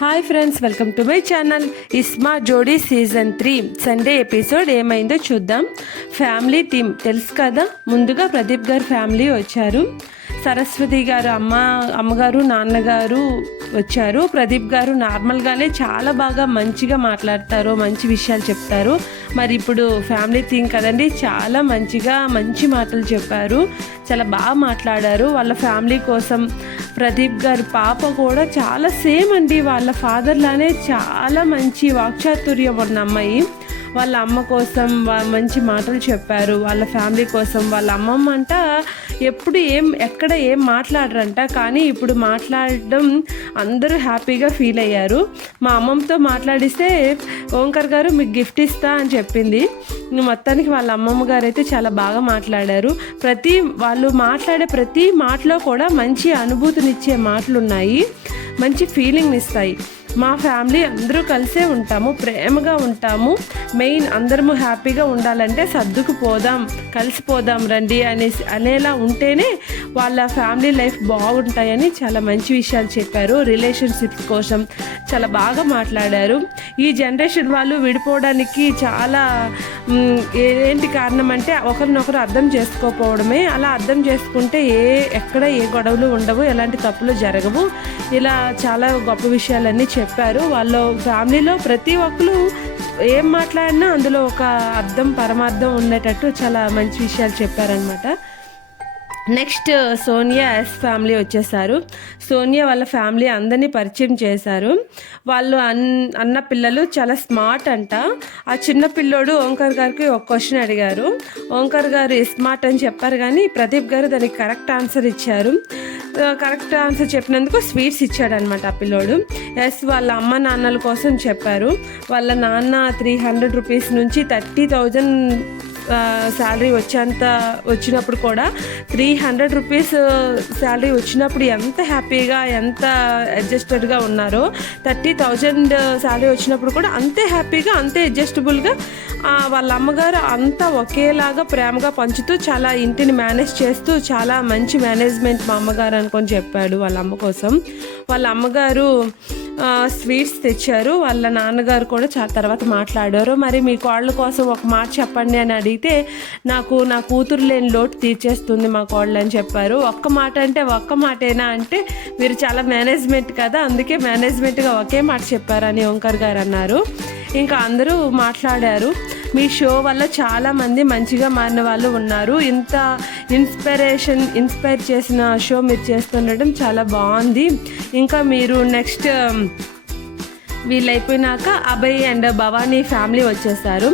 Hi friends, welcome to my channel. Ismart Jodi season 3 Sunday episode ఏమైందో చూద్దాం. Family team తెలుసు కదా. ముందుగా ప్రదీప్ గారు ఫ్యామిలీ వచ్చారు. సరస్వతి గారు అమ్మగారు నాన్నగారు వచ్చారు. ప్రదీప్ గారు నార్మల్గానే చాలా బాగా మంచిగా మాట్లాడతారు, మంచి విషయాలు చెప్తారు. మరి ఇప్పుడు ఫ్యామిలీ థీమ్ కదండి, చాలా మంచి మాటలు చెప్పారు, చాలా బాగా మాట్లాడారు. వాళ్ళ ఫ్యామిలీ కోసం ప్రదీప్ గారి పాప కూడా చాలా సేమ్ అండి, వాళ్ళ ఫాదర్ లానే చాలా మంచి వాక్చాతుర్యం ఉన్న అమ్మాయి. వాళ్ళ అమ్మ కోసం మంచి మాటలు చెప్పారు. వాళ్ళ ఫ్యామిలీ కోసం వాళ్ళ అమ్మమ్మ అంట ఎప్పుడు ఎక్కడ ఏం మాట్లాడరంట, కానీ ఇప్పుడు మాట్లాడడం అందరూ హ్యాపీగా ఫీల్ అయ్యారు. మా అమ్మమ్మతో మాట్లాడిస్తే ఓంకర్ గారు మీకు గిఫ్ట్ ఇస్తా అని చెప్పింది. మొత్తానికి వాళ్ళ అమ్మమ్మ గారు అయితే చాలా బాగా మాట్లాడారు. వాళ్ళు మాట్లాడే ప్రతి మాటలో కూడా మంచి అనుభూతినిచ్చే మాటలు ఉన్నాయి, మంచి ఫీలింగ్ ఇస్తాయి. మా ఫ్యామిలీ అందరూ కలిసే ఉంటాము, ప్రేమగా ఉంటాము. మెయిన్ అందరము హ్యాపీగా ఉండాలంటే సర్దుకుపోదాం, కలిసిపోదాం రండి అనేలా ఉంటేనే వాళ్ళ ఫ్యామిలీ లైఫ్ బాగుంటాయని చాలా మంచి విషయాలు చెప్పారు. రిలేషన్షిప్స్ కోసం చాలా బాగా మాట్లాడారు. ఈ జనరేషన్ వాళ్ళు విడిపోవడానికి చాలా ఏంటి కారణం అంటే ఒకరినొకరు అర్థం చేసుకోకపోవడమే. అలా అర్థం చేసుకుంటే ఎక్కడ ఏ గొడవలు ఉండవు, ఎలాంటి తప్పులు జరగవు. ఇలా చాలా గొప్ప విషయాలన్నీ చెప్పారు. వాళ్ళ ఫ్యామిలీలో ప్రతి ఒక్కరు ఏం మాట్లాడినా అందులో ఒక పరమార్థం ఉండేటట్టు చాలా మంచి విషయాలు చెప్పారనమాట. నెక్స్ట్ సోనియా ఫ్యామిలీ వచ్చేసారు. సోనియా వాళ్ళ ఫ్యామిలీ అందరినీ పరిచయం చేశారు. వాళ్ళు అన్న పిల్లలు చాలా స్మార్ట్ అంట. ఆ చిన్న పిల్లోడు ఓంకర్ గారికి ఒక క్వశ్చన్ అడిగారు. ఓంకర్ గారు స్మార్ట్ అని చెప్పారు, కానీ ప్రదీప్ గారు దానికి కరెక్ట్ ఆన్సర్ ఇచ్చారు. కరెక్ట్ ఆన్సర్ చెప్పినందుకు స్వీట్స్ ఇచ్చాడనమాట ఆ పిల్లోడు. వాళ్ళ అమ్మ నాన్నల కోసం చెప్పారు. వాళ్ళ నాన్న 300 రూపీస్ నుంచి 30,000 శాలరీ వచ్చినప్పుడు కూడా 300 రూపీస్ శాలరీ వచ్చినప్పుడు ఎంత హ్యాపీగా ఎంత అడ్జస్టెడ్గా ఉన్నారో, 30,000 శాలరీ వచ్చినప్పుడు కూడా అంతే హ్యాపీగా అంతే అడ్జస్టబుల్గా వాళ్ళ అమ్మగారు అంతా ఒకేలాగా ప్రేమగా పంచుతూ చాలా ఇంటిని మేనేజ్ చేస్తూ చాలా మంచి మేనేజ్మెంట్ మా అమ్మగారు అనుకొని చెప్పాడు వాళ్ళ అమ్మ కోసం. వాళ్ళ అమ్మగారు స్వీట్స్ తెచ్చారు. వాళ్ళ నాన్నగారు కూడా తర్వాత మాట్లాడారు. మరి మీ కోళ్ళ కోసం ఒక మాట చెప్పండి అని అడిగితే, నా కూతురు లేని లోటు తీర్చేస్తుంది మా కోళ్ళు అని చెప్పారు. ఒక్క మాట అంటే ఒక్క మాటేనా అంటే, మీరు చాలా మేనేజ్మెంట్ కదా, అందుకే మేనేజ్మెంట్గా ఒకే మాట చెప్పారని ఓంకర్ గారు అన్నారు. ఇంకా అందరూ మాట్లాడారు. మీ షో వల్ల చాలామంది మంచిగా మారిన వాళ్ళు ఉన్నారు. ఇంత ఇన్స్పైర్ చేసిన షో మీరు చేస్తుండడం చాలా బాగుంది. ఇంకా మీరు నెక్స్ట్ వీళ్ళైపోయినాక అభయ్ అండ్ భవానీ ఫ్యామిలీ వచ్చేసారు.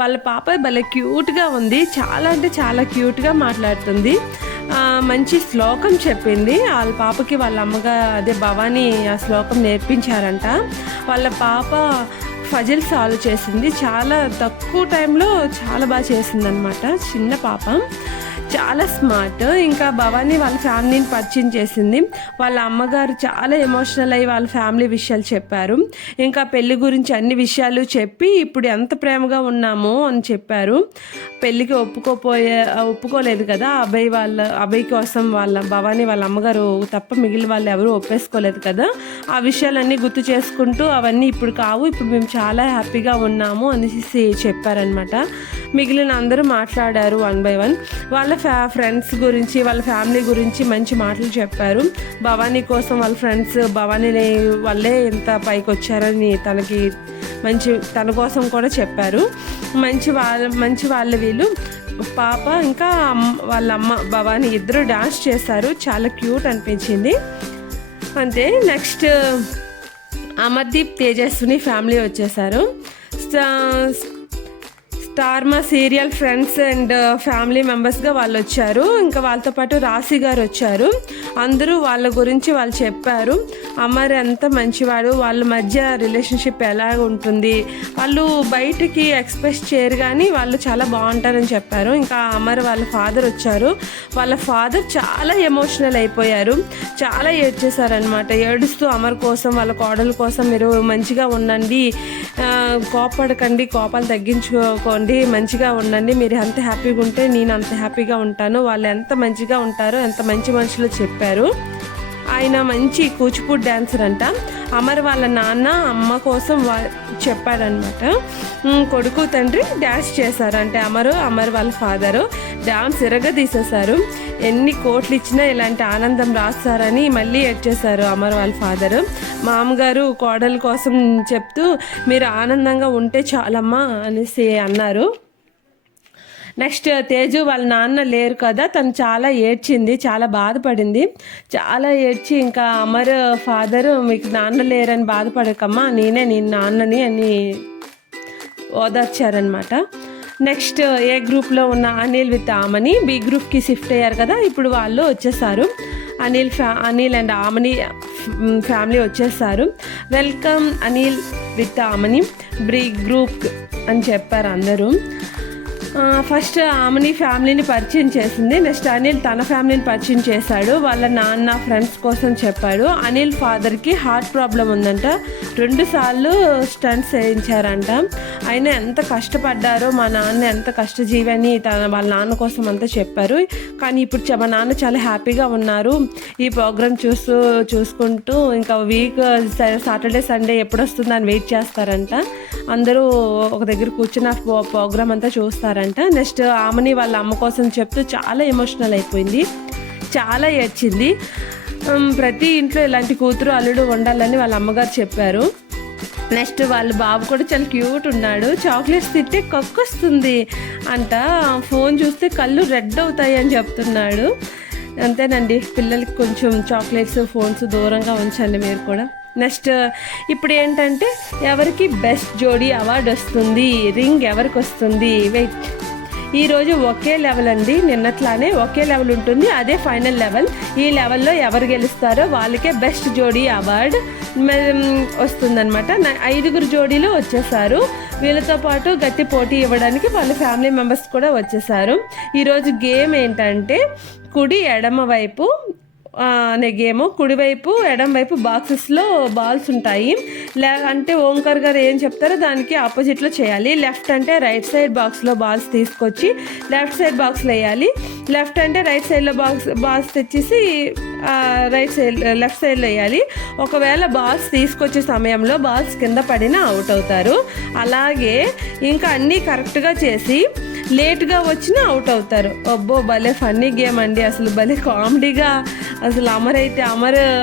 వాళ్ళ పాప భలే క్యూట్గా ఉంది, చాలా అంటే చాలా క్యూట్గా మాట్లాడుతుంది. మంచి శ్లోకం చెప్పింది. వాళ్ళ పాపకి వాళ్ళ అమ్మగా భవానీ ఆ శ్లోకం నేర్పించారంట. వాళ్ళ పాప ఫజిల్ సాల్వ్ చేసింది. చాలా తక్కువ టైంలో చాలా బాగా చేసిందనమాట. చిన్న పాప, చాలా స్మార్ట్. ఇంకా భవానీ వాళ్ళ ఫ్యామిలీని పరిచయం చేసింది. వాళ్ళ అమ్మగారు చాలా ఎమోషనల్ అయ్యి వాళ్ళ ఫ్యామిలీ విషయాలు చెప్పారు. ఇంకా పెళ్లి గురించి అన్ని విషయాలు చెప్పి ఇప్పుడు ఎంత ప్రేమగా ఉన్నామో అని చెప్పారు. పెళ్ళికి ఒప్పుకోలేదు కదా అభయ్ కోసం భవానీ వాళ్ళ అమ్మగారు తప్ప మిగిలిన వాళ్ళు ఎవరు ఒప్పేసుకోలేదు కదా. ఆ విషయాలన్నీ గుర్తు చేసుకుంటూ అవన్నీ ఇప్పుడు కావు, ఇప్పుడు మేము చాలా హ్యాపీగా ఉన్నాము అనేసి చెప్పారనమాట. మిగిలిన అందరూ మాట్లాడారు 1 by 1. వాళ్ళ ఫ్రెండ్స్ గురించి వాళ్ళ ఫ్యామిలీ గురించి మంచి మాటలు చెప్పారు. భవానీ కోసం వాళ్ళ ఫ్రెండ్స్ భవానీ వాళ్ళే ఇంత పైకి వచ్చారని తన కోసం కూడా చెప్పారు. మంచి వాళ్ళు వీళ్ళు. పాప ఇంకా వాళ్ళ అమ్మ భవానీ ఇద్దరు డాన్స్ చేశారు, చాలా క్యూట్ అనిపించింది. అంతే. నెక్స్ట్ అమర్దీప్ తేజస్విని ఫ్యామిలీ వచ్చేసారు. Star Maa serial friends and family మెంబర్స్గా వాళ్ళు వచ్చారు. ఇంకా వాళ్ళతో పాటు రాశి గారు వచ్చారు. అందరూ వాళ్ళ గురించి వాళ్ళు చెప్పారు. అమర్ ఎంత మంచివాడు, వాళ్ళ మధ్య రిలేషన్షిప్ ఎలా ఉంటుంది, వాళ్ళు బయటికి ఎక్స్ప్రెస్ చేయరు కానీ వాళ్ళు చాలా బాగుంటారని చెప్పారు. ఇంకా అమర్ వాళ్ళ ఫాదర్ వచ్చారు. వాళ్ళ ఫాదర్ చాలా ఎమోషనల్ అయిపోయారు, చాలా ఏడ్చేశారనమాట. ఏడుస్తూ అమర్ కోసం వాళ్ళ కోడల కోసం మీరు మంచిగా ఉండండి, కోపడకండి, కోపాలు తగ్గించుకోండి, మంచిగా ఉండండి, మీరు ఎంత హ్యాపీగా ఉంటే నేను అంత హ్యాపీగా ఉంటాను, వాళ్ళు ఎంత మంచిగా ఉంటారో ఎంత మంచి మనుషులు చెప్పారు. ఆయన మంచి కూచిపూడి డాన్సర్ అంట. అమర్ వాళ్ళ నాన్న అమ్మ కోసం చెప్పాడనమాట. కొడుకు తండ్రి డాన్స్ చేశారు. అంటే అమర్ వాళ్ళ ఫాదరు డాన్స్ తీసేశారు. ఎన్ని కోట్లు ఇచ్చినా ఇలాంటి ఆనందం రాస్తారని మళ్ళీ ఏడ్చేశారు అమర్ వాళ్ళ ఫాదరు. మామగారు కోడల కోసం చెప్తూ మీరు ఆనందంగా ఉంటే చాలమ్మా అనేసి అన్నారు. నెక్స్ట్ తేజు వాళ్ళ నాన్న లేరు కదా, తను చాలా ఏడ్చింది, చాలా బాధపడింది. చాలా ఏడ్చి ఇంకా అమర్ ఫాదరు మీకు నాన్న లేరని బాధపడకమ్మా, నేనే నీ నాన్నని అని ఓదార్చారనమాట. నెక్స్ట్ ఏ గ్రూప్లో ఉన్న అనిల్ విత్ ఆమని బి గ్రూప్కి షిఫ్ట్ అయ్యారు కదా, ఇప్పుడు వాళ్ళు వచ్చేసారు. అనిల్ అండ్ ఆమని ఫ్యామిలీ వచ్చేసారు. Welcome Anil with Amani B group అని చెప్పారు అందరూ. ఫస్ట్ ఆమెని ఫ్యామిలీని పరిచయం చేసింది. నెక్స్ట్ అనిల్ తన ఫ్యామిలీని పరిచయం చేశాడు. వాళ్ళ నాన్న ఫ్రెండ్స్ కోసం చెప్పాడు. అనిల్ ఫాదర్కి హార్ట్ ప్రాబ్లం ఉందంట. 2 సార్లు స్టంట్స్ వేయించారంట. ఆయన ఎంత కష్టపడ్డారో, మా నాన్న ఎంత కష్టజీవి అని వాళ్ళ నాన్న కోసం అంతా చెప్పారు. కానీ ఇప్పుడు మా నాన్న చాలా హ్యాపీగా ఉన్నారు. ఈ ప్రోగ్రామ్ చూసుకుంటూ ఇంకా వీక్ సాటర్డే సండే ఎప్పుడు వస్తుందని వెయిట్ చేస్తారంట. అందరూ ఒక దగ్గర కూర్చుని ప్రోగ్రామ్ అంతా చూస్తారంట. నెక్స్ట్ ఆమెని వాళ్ళ అమ్మ కోసం చెప్తూ చాలా ఎమోషనల్ అయిపోయింది, చాలా ఏడ్చింది. ప్రతి ఇంట్లో ఇలాంటి కూతురు అల్లుడు ఉండాలని వాళ్ళ అమ్మగారు చెప్పారు. నెక్స్ట్ వాళ్ళ బాబు కూడా చాలా క్యూట్ ఉన్నాడు. చాక్లెట్స్ తింటే కక్కొస్తుంది అంట, ఫోన్ చూస్తే కళ్ళు రెడ్ అవుతాయి అని చెప్తున్నాడు. అంతేనండి, పిల్లలకి కొంచెం చాక్లెట్స్ ఫోన్స్ దూరంగా ఉంచండి మీరు కూడా. నెక్స్ట్ ఇప్పుడు ఏంటంటే ఎవరికి బెస్ట్ జోడీ అవార్డు వస్తుంది, రింగ్ ఎవరికి వస్తుంది, వెయిట్. ఈరోజు ఒకే లెవెల్ అండి, నిన్నట్లానే ఒకే లెవెల్ ఉంటుంది, అదే ఫైనల్ లెవెల్. ఈ లెవెల్లో ఎవరు గెలుస్తారో వాళ్ళకే బెస్ట్ జోడీ అవార్డు వస్తుందన్నమాట. 5 జోడీలు వచ్చేసారు. వీళ్ళతో పాటు గట్టి పోటీ ఇవ్వడానికి వాళ్ళ ఫ్యామిలీ మెంబర్స్ కూడా వచ్చేసారు. ఈరోజు గేమ్ ఏంటంటే కుడి ఎడమ వైపు అనే గేము. కుడివైపు ఎడం వైపు బాక్సెస్లో బాల్స్ ఉంటాయి. అంటే ఓంకార్ గారు ఏం చెప్తారో దానికి ఆపోజిట్లో చేయాలి. లెఫ్ట్ అంటే రైట్ సైడ్ బాక్స్లో బాల్స్ తీసుకొచ్చి లెఫ్ట్ సైడ్ బాక్స్లో వేయాలి. లెఫ్ట్ అంటే రైట్ సైడ్లో బాల్స్ తెచ్చేసి లెఫ్ట్ సైడ్లో వేయాలి. ఒకవేళ బాల్స్ తీసుకొచ్చే సమయంలో బాల్స్ కింద పడినా అవుట్ అవుతారు. అలాగే ఇంకా అన్నీ కరెక్ట్గా చేసి లేట్గా వచ్చినా అవుట్ అవుతారు. అబ్బో భలే ఫన్నీ గేమ్ అండి, అసలు భలే కామెడీగా. అసలు అమర్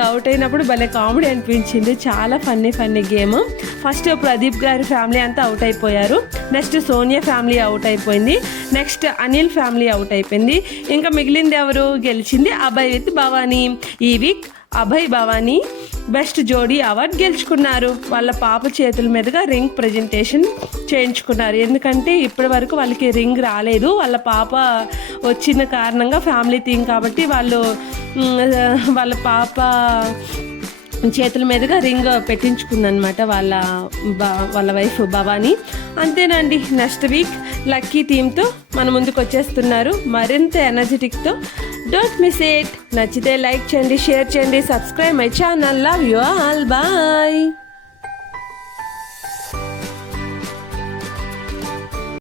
అవుట్ అయినప్పుడు భలే కామెడీ అనిపించింది. చాలా ఫన్నీ గేమ్. ఫస్ట్ ప్రదీప్ గారి ఫ్యామిలీ అంతా అవుట్ అయిపోయారు. నెక్స్ట్ సోనియా ఫ్యామిలీ అవుట్ అయిపోయింది. నెక్స్ట్ అనిల్ ఫ్యామిలీ అవుట్ అయిపోయింది. ఇంకా మిగిలింది ఎవరు? గెలిచింది అభయ్ విత్ భవానీ. ఈ వీక్ అభయ్ భవానీ బెస్ట్ జోడీ అవార్డు గెలుచుకున్నారు. వాళ్ళ పాప చేతుల మీదుగా రింగ్ ప్రజెంటేషన్ చేయించుకున్నారు. ఎందుకంటే ఇప్పటి వరకు వాళ్ళకి రింగ్ రాలేదు. వాళ్ళ పాప వచ్చిన కారణంగా ఫ్యామిలీ థీమ్ కాబట్టి వాళ్ళ పాప చేతుల మీదుగా రింగ్ పెట్టించుకుందనమాట వాళ్ళ వైఫ్ భవానీ. అంతేనండి, నెక్స్ట్ వీక్ లక్కీ థీమ్తో మన ముందుకు వచ్చేస్తున్నారు మరింత ఎనర్జెటిక్తో. Don't miss it. నచ్చితే లైక్ చేయండి, షేర్ చేయండి, subscribe my channel. Love you all, bye.